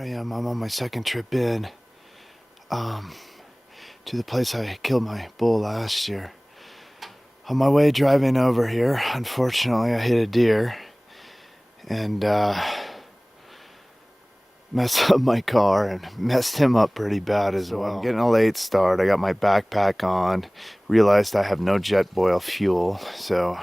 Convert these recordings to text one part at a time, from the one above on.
I am. I'm on my second trip in to the place I killed my bull last year. On my way driving over here, unfortunately, I hit a deer and messed up my car and messed him up pretty bad as well. I'm getting a late start. I got my backpack on, realized I have no jet boil fuel, so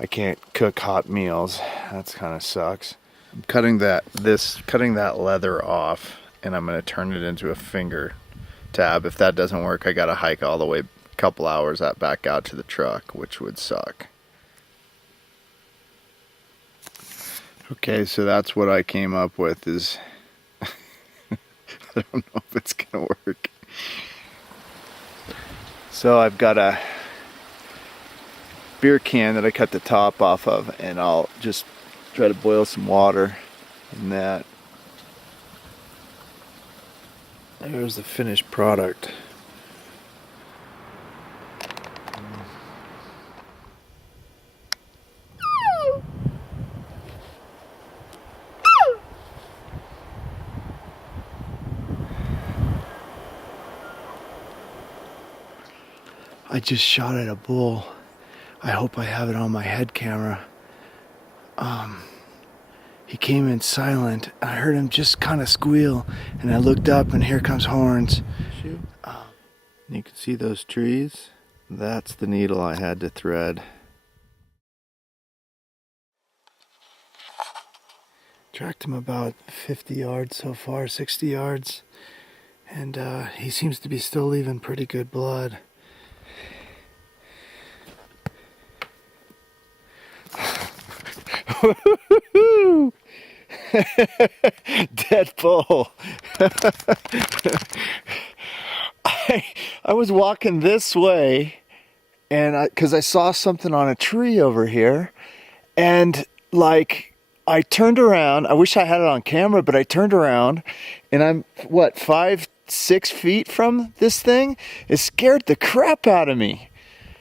I can't cook hot meals. That's kind of sucks. I'm cutting that leather off, and I'm gonna turn it into a finger tab. If that doesn't work, I gotta hike all the way a couple hours back out to the truck, which would suck. Okay, so that's what I came up with is I don't know if it's gonna work. So I've got a beer can that I cut the top off of, and I'll just try to boil some water in that. There's the finished product. I just shot at a bull. I hope I have it on my head camera. He came in silent. I heard him just kind of squeal, and I looked up, and here comes horns. Shoot. You can see those trees? That's the needle I had to thread. Tracked him about 50 yards so far, 60 yards. And he seems to be still leaving pretty good blood. Dead bull. I was walking this way, and because I saw something on a tree over here, and like I turned around. I wish I had it on camera, but I turned around, and I'm what, 5-6 feet from this thing. It scared the crap out of me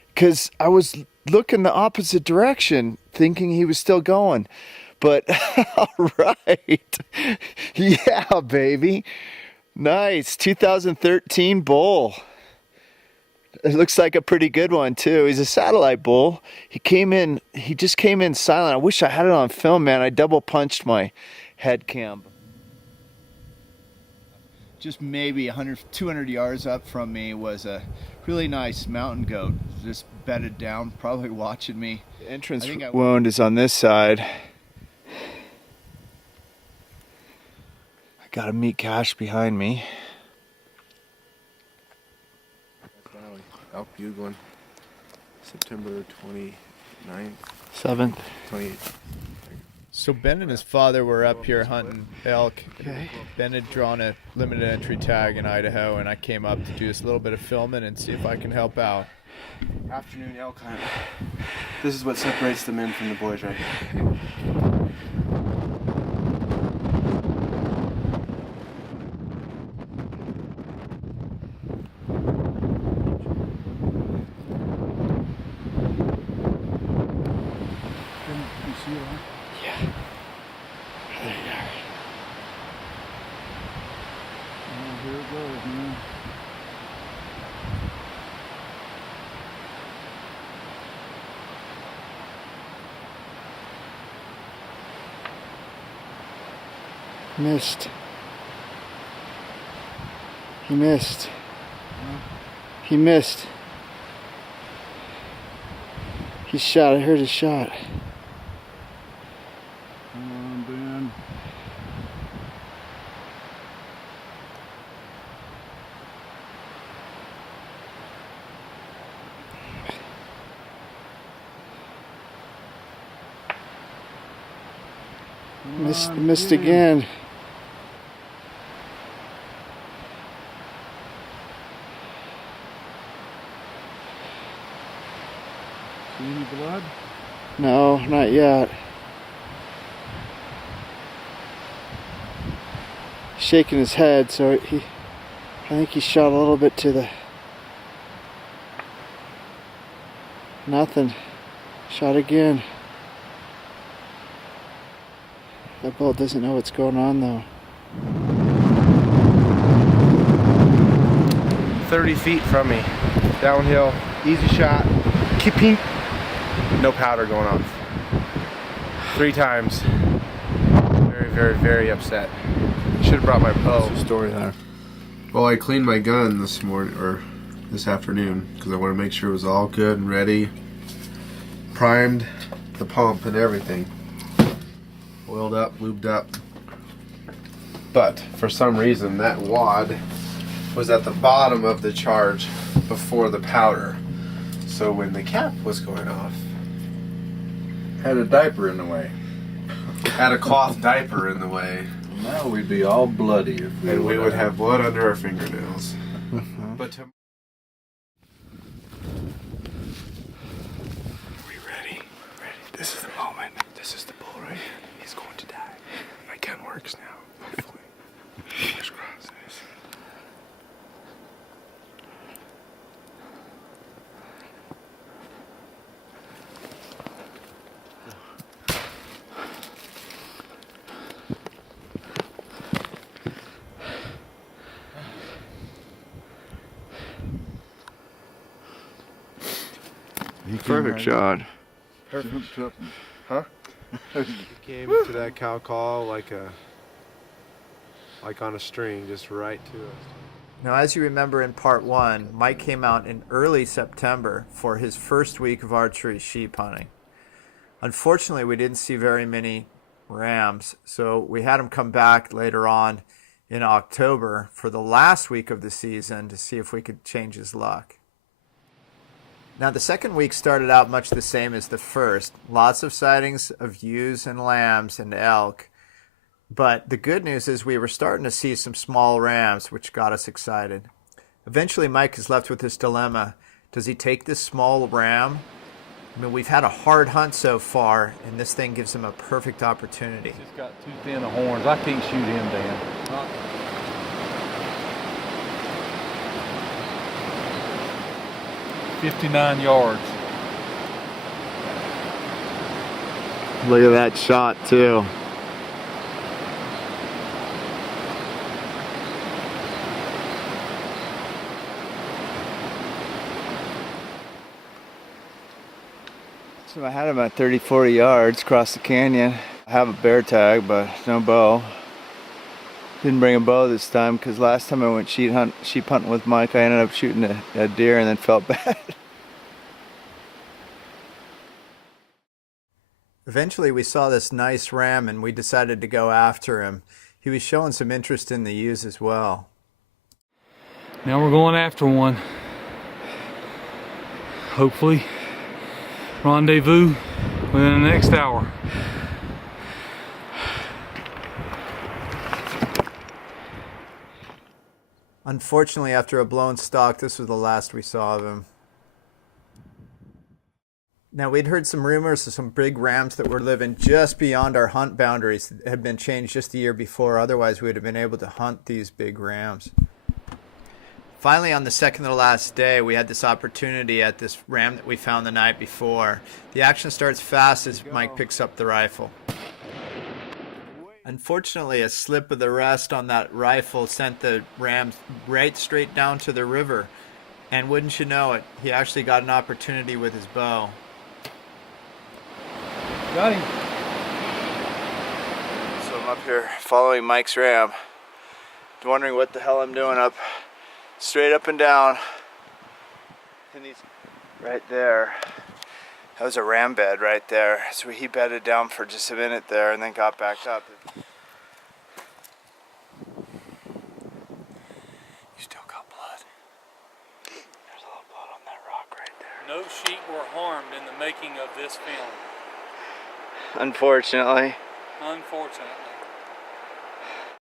because I was looking the opposite direction, thinking he was still going. But all right, yeah, baby, nice 2013 bull. It looks like a pretty good one too. He's a satellite bull. He just came in silent. I wish I had it on film, man. I double punched my head cam. Just maybe 100, 200 yards up from me was a really nice mountain goat, just bedded down, probably watching me. The entrance wound is on this side. Got a meat cache behind me. Elk bugling, September 29th. 7th. 28th. So Ben and his father were up here hunting elk. Okay. Ben had drawn a limited entry tag in Idaho, and I came up to do just a little bit of filming and see if I can help out. Afternoon elk hunt. This is what separates the men from the boys right here. Yeah. There you are. Oh, here it goes, man. Missed. He missed. He missed. He shot. I heard his shot. Come on, Ben. Missed again. See any blood? No, not yet. Shaking his head, so I think he shot a little bit to the. Nothing. Shot again. That bull doesn't know what's going on though. 30 feet from me. Downhill, easy shot, keeping, no powder going off. 3 times. Very, very, very upset. Should have brought my bow. What's your story there? Well, I cleaned my gun this morning, or this afternoon, because I want to make sure it was all good and ready. Primed the pump and everything. Oiled up, lubed up. But for some reason that wad was at the bottom of the charge before the powder. So when the cap was going off, Had a diaper in the way. had a cloth diaper in the way, Now we'd be all bloody if and we would have blood under our fingernails. But to this is the moment. This is the bull right here. He's going to die. My gun works now. Hopefully. Fingers crossed. Perfect shot. Huh? He came to that cow call like on a string, just right to us. Now, as you remember in part 1, Mike came out in early September for his first week of archery sheep hunting. Unfortunately, we didn't see very many rams, so we had him come back later on in October for the last week of the season to see if we could change his luck. Now, the second week started out much the same as the first. Lots of sightings of ewes and lambs and elk. But the good news is we were starting to see some small rams, which got us excited. Eventually, Mike is left with this dilemma. Does he take this small ram? I mean, we've had a hard hunt so far, and this thing gives him a perfect opportunity. He's got too thin of horns. I can't shoot him, Dan. 59 yards. Look at that shot too. So I had him at 30, 40 yards across the canyon. I have a bear tag, but no bow. Didn't bring a bow this time because last time I went sheep hunting with Mike, I ended up shooting a deer and then felt bad. Eventually, we saw this nice ram, and we decided to go after him. He was showing some interest in the ewes as well. Now we're going after one. Hopefully, rendezvous within the next hour. Unfortunately, after a blown stalk, this was the last we saw of him. Now, we'd heard some rumors of some big rams that were living just beyond our hunt boundaries that had been changed just the year before. Otherwise, we would have been able to hunt these big rams. Finally, on the second to last day, we had this opportunity at this ram that we found the night before. The action starts fast as Mike picks up the rifle. Unfortunately, a slip of the rest on that rifle sent the ram right straight down to the river. And wouldn't you know it, he actually got an opportunity with his bow. Got him. So I'm up here following Mike's ram, wondering what the hell I'm doing up, straight up and down. And he's right there. That was a ram bed right there. So he bedded down for just a minute there and then got back up. You still got blood. There's a little blood on that rock right there. No sheep were harmed in the making of this film. Unfortunately. Unfortunately.